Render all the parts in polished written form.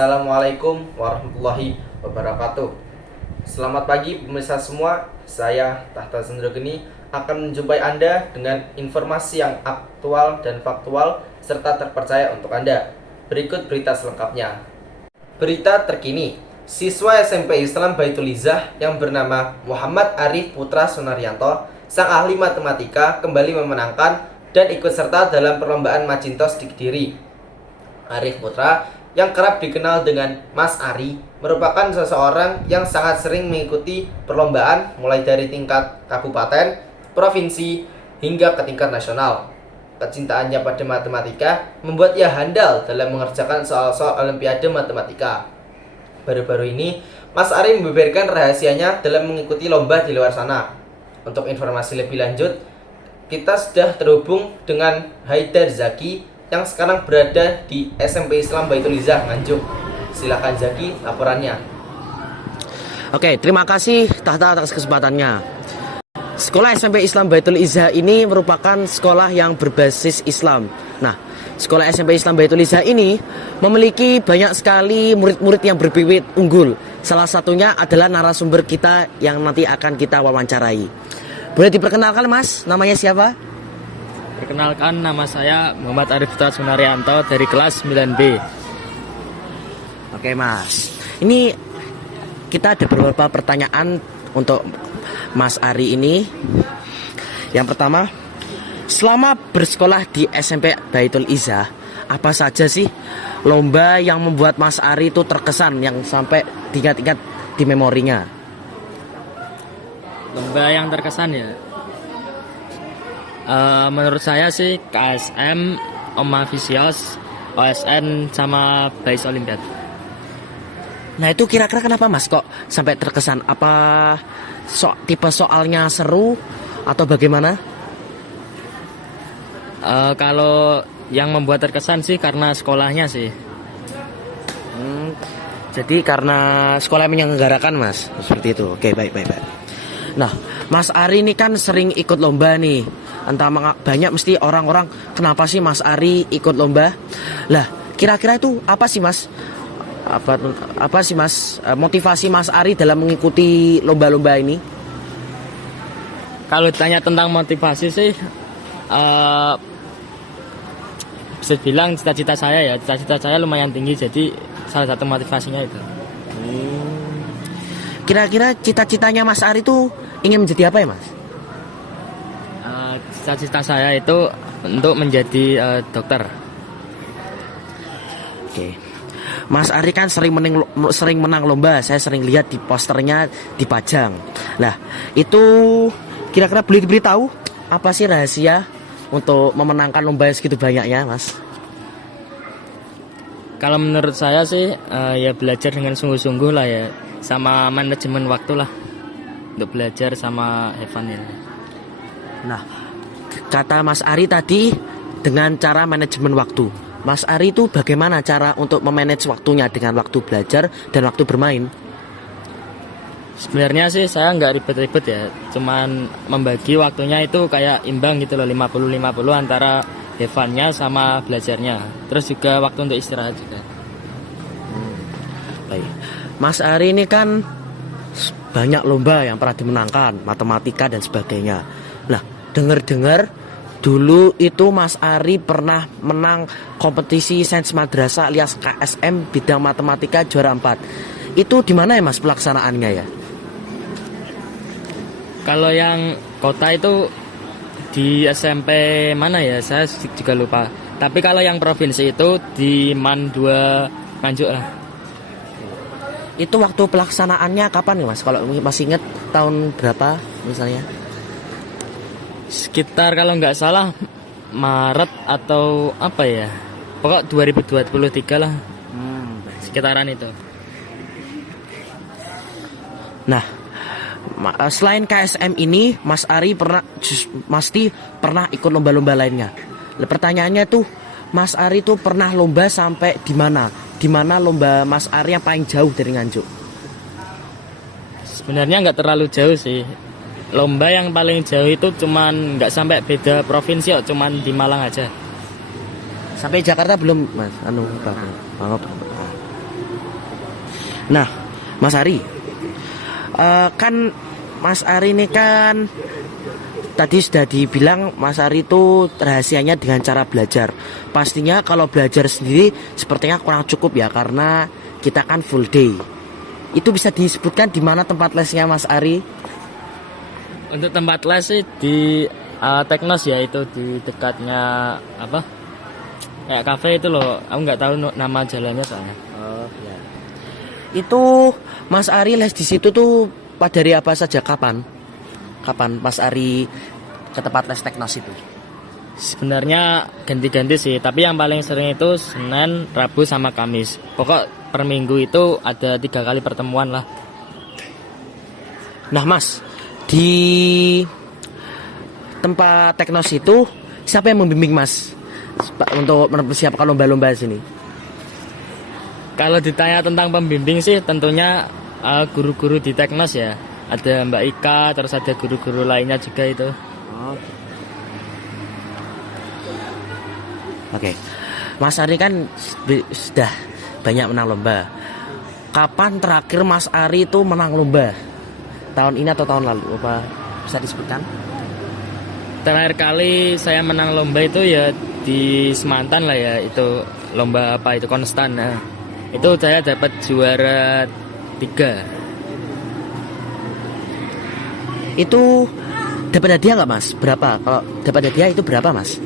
Assalamualaikum warahmatullahi wabarakatuh. Selamat pagi pemirsa semua. Saya Tahta Sendrogeni akan menjumpai Anda dengan informasi yang aktual dan faktual serta terpercaya untuk Anda. Berikut berita selengkapnya. Berita terkini, siswa SMP Islam Baitul Izzah yang bernama Muhammad Arif Putra Sunaryanto, sang ahli matematika, kembali memenangkan dan ikut serta dalam perlombaan Macintosh di Kediri. Arif Putra yang kerap dikenal dengan Mas Ari merupakan seseorang yang sangat sering mengikuti perlombaan mulai dari tingkat kabupaten, provinsi, hingga ke tingkat nasional. Kecintaannya pada matematika membuat ia handal dalam mengerjakan soal-soal olimpiade matematika. Baru-baru ini, Mas Ari membeberkan rahasianya dalam mengikuti lomba di luar sana. Untuk informasi lebih lanjut, kita sudah terhubung dengan Haidar Zaki yang sekarang berada di SMP Islam Baitul Izzah Nganjuk. Silakan Zaki laporannya. Oke, terima kasih Tahta atas kesempatannya. Sekolah SMP Islam Baitul Izzah ini merupakan sekolah yang berbasis Islam. Nah, sekolah SMP Islam Baitul Izzah ini memiliki banyak sekali murid-murid yang berwiwit unggul. Salah satunya adalah narasumber kita yang nanti akan kita wawancarai. Boleh diperkenalkan Mas, namanya siapa? Perkenalkan, nama saya Muhammad Arif Putra Sunaryanto dari kelas 9B. Oke Mas, ini kita ada beberapa pertanyaan untuk Mas Ari ini. Yang pertama, selama bersekolah di SMP Baitul Izzah, apa saja sih lomba yang membuat Mas Ari itu terkesan yang sampai tingkat-tingkat di memorinya? Lomba yang terkesan ya, menurut saya sih KSM, Oma Visios, OSN, sama Bais Olimpiade. Nah itu kira-kira kenapa Mas kok sampai terkesan? Apa tipe soalnya seru atau bagaimana? Kalau yang membuat terkesan sih karena sekolahnya sih. Jadi karena sekolah yang menyelenggarakan Mas, seperti itu. Oke, baik. Nah, Mas Ari ini kan sering ikut lomba nih. Entah banyak mesti orang-orang, kenapa sih Mas Ari ikut lomba? Lah, kira-kira itu apa sih Mas? Apa sih Mas motivasi Mas Ari dalam mengikuti lomba-lomba ini? Kalau ditanya tentang motivasi sih, bisa bilang cita-cita saya lumayan tinggi, jadi salah satu motivasinya itu. Kira-kira cita-citanya Mas Ari itu ingin menjadi apa ya Mas? Cita-cita saya itu untuk menjadi dokter. Oke. Mas Ari kan sering menang lomba. Saya sering lihat di posternya dipajang. Nah, itu kira-kira boleh diberitahu apa sih rahasia untuk memenangkan lomba yang segitu banyaknya, Mas? Kalau menurut saya sih ya belajar dengan sungguh-sungguh lah ya, sama manajemen waktu lah untuk belajar sama Evan ini. Nah, kata Mas Ari tadi dengan cara manajemen waktu. Mas Ari itu bagaimana cara untuk memanage waktunya dengan waktu belajar dan waktu bermain? Sebenarnya sih saya nggak ribet-ribet ya, cuman membagi waktunya itu kayak imbang gitu loh, 50-50 antara Evannya sama belajarnya. Terus juga waktu untuk istirahat juga. Baik. Mas Ari ini kan banyak lomba yang pernah dimenangkan, matematika dan sebagainya. Nah, dengar-dengar dulu itu Mas Ari pernah menang kompetisi sains madrasah alias KSM bidang matematika juara 4. Itu di mana ya Mas pelaksanaannya ya? Kalau yang kota itu di SMP mana ya? Saya juga lupa. Tapi kalau yang provinsi itu di MAN 2 Nganjuk lah. Itu waktu pelaksanaannya kapan nih Mas? Kalau masih ingat tahun berapa misalnya? Sekitar kalau nggak salah Maret atau apa ya, pokok 2023 lah, sekitaran itu. Nah, selain KSM ini Mas Ari pasti pernah ikut lomba-lomba lainnya. Pertanyaannya tuh, Mas Ari tuh pernah lomba sampai di mana? Di mana lomba Mas Ari yang paling jauh dari Nganjuk? Sebenarnya nggak terlalu jauh sih. Lomba yang paling jauh itu cuman nggak sampai beda provinsi kok, cuman di Malang aja. Sampai Jakarta belum Mas? Nah, Mas Ari, kan Mas Ari ini kan tadi sudah dibilang Mas Ari itu rahasianya dengan cara belajar. Pastinya kalau belajar sendiri sepertinya kurang cukup ya, karena kita kan full day. Itu bisa disebutkan di mana tempat lesnya Mas Ari? Untuk tempat les sih di Teknos ya, itu di dekatnya apa? Kayak kafe itu loh. Aku nggak tahu nama jalannya soalnya. Oh ya. Itu Mas Ari les di situ tuh pada hari apa saja, kapan? Kapan Mas Ari ke tempat les Teknos itu? Sebenarnya ganti-ganti sih, tapi yang paling sering itu Senin, Rabu, sama Kamis. Pokok per minggu itu ada 3 kali pertemuan lah. Nah Mas, di tempat Teknos itu siapa yang membimbing Mas untuk mempersiapkan lomba-lomba sini? Kalau ditanya tentang pembimbing sih tentunya guru-guru di Teknos ya. Ada Mbak Ika, terus ada guru-guru lainnya juga itu. Oke. Mas Ari kan sudah banyak menang lomba. Kapan terakhir Mas Ari itu menang lomba? Tahun ini atau tahun lalu? Apa bisa disebutkan? Terakhir kali saya menang lomba itu ya di Semantan lah ya. Itu lomba apa itu, konstan. Nah, itu saya dapat juara 3. Itu dapat hadiah nggak Mas? Berapa? Kalau dapat hadiah itu berapa Mas?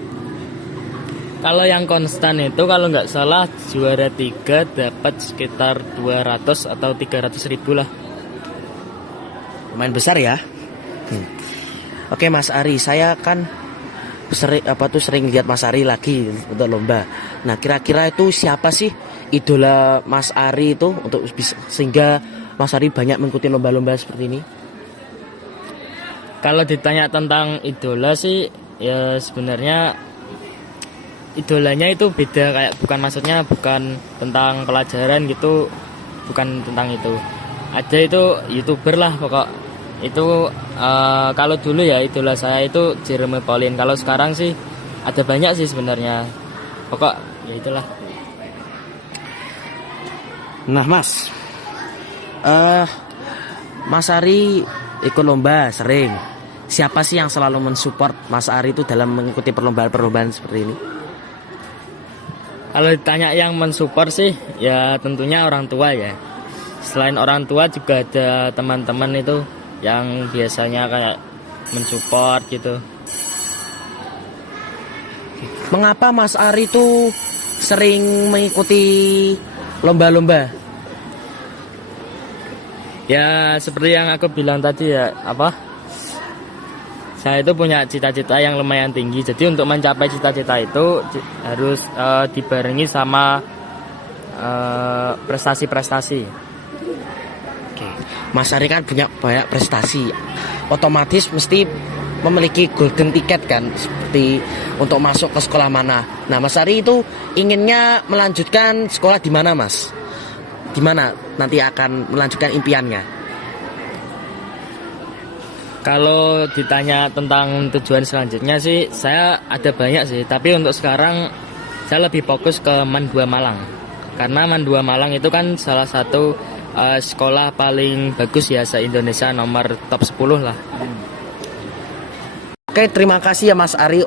Kalau yang konstan itu kalau nggak salah juara 3 dapat sekitar 200 atau 300 ribu lah. Lumayan besar ya. Oke Mas Ari, saya kan sering lihat Mas Ari lagi untuk lomba. Nah kira-kira itu siapa sih idola Mas Ari itu untuk sehingga Mas Ari banyak mengikuti lomba-lomba seperti ini? Kalau ditanya tentang idola sih ya sebenarnya idolanya itu beda, kayak bukan tentang pelajaran gitu, bukan tentang itu. Ada itu YouTuber lah pokok. Itu kalau dulu ya idola saya itu Jeremy Pauline. Kalau sekarang sih ada banyak sih sebenarnya. Pokok ya itulah. Nah Mas, Mas Ari ikut lomba sering. Siapa sih yang selalu mensupport Mas Ari itu dalam mengikuti perlombaan-perlombaan seperti ini? Kalau ditanya yang mensupport sih ya tentunya orang tua ya. Selain orang tua juga ada teman-teman itu yang biasanya kayak mensupport gitu. Mengapa Mas Ari itu sering mengikuti lomba-lomba? Ya seperti yang aku bilang tadi ya, saya itu punya cita-cita yang lumayan tinggi. Jadi untuk mencapai cita-cita itu harus dibarengi sama prestasi-prestasi. Oke. Mas Ari kan punya banyak prestasi, otomatis mesti memiliki golden ticket kan, seperti untuk masuk ke sekolah mana. Nah Mas Ari itu inginnya melanjutkan sekolah di mana Mas? Di mana nanti akan melanjutkan impiannya? Kalau ditanya tentang tujuan selanjutnya sih saya ada banyak sih, tapi untuk sekarang saya lebih fokus ke MAN 2 Malang. Karena MAN 2 Malang itu kan salah satu sekolah paling bagus ya se-Indonesia, nomor top 10 lah. Oke, terima kasih ya Mas Ari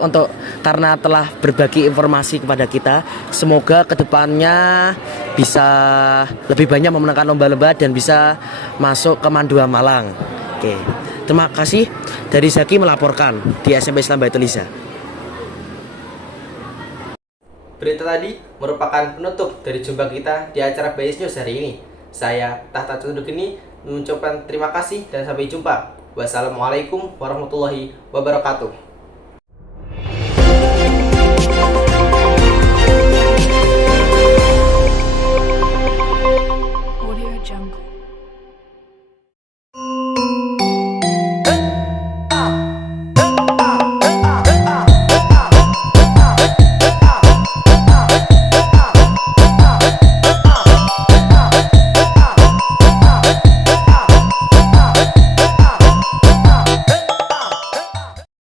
karena telah berbagi informasi kepada kita. Semoga kedepannya bisa lebih banyak memenangkan lomba-lomba dan bisa masuk ke MAN 2 Malang. Oke, terima kasih. Dari Zaki melaporkan di SMP Islam Baitul Izzah. Berita tadi merupakan penutup dari jumpa kita di acara BS News hari ini. Saya Tahta Cundugeni mengucapkan terima kasih dan sampai jumpa. Wassalamualaikum warahmatullahi wabarakatuh.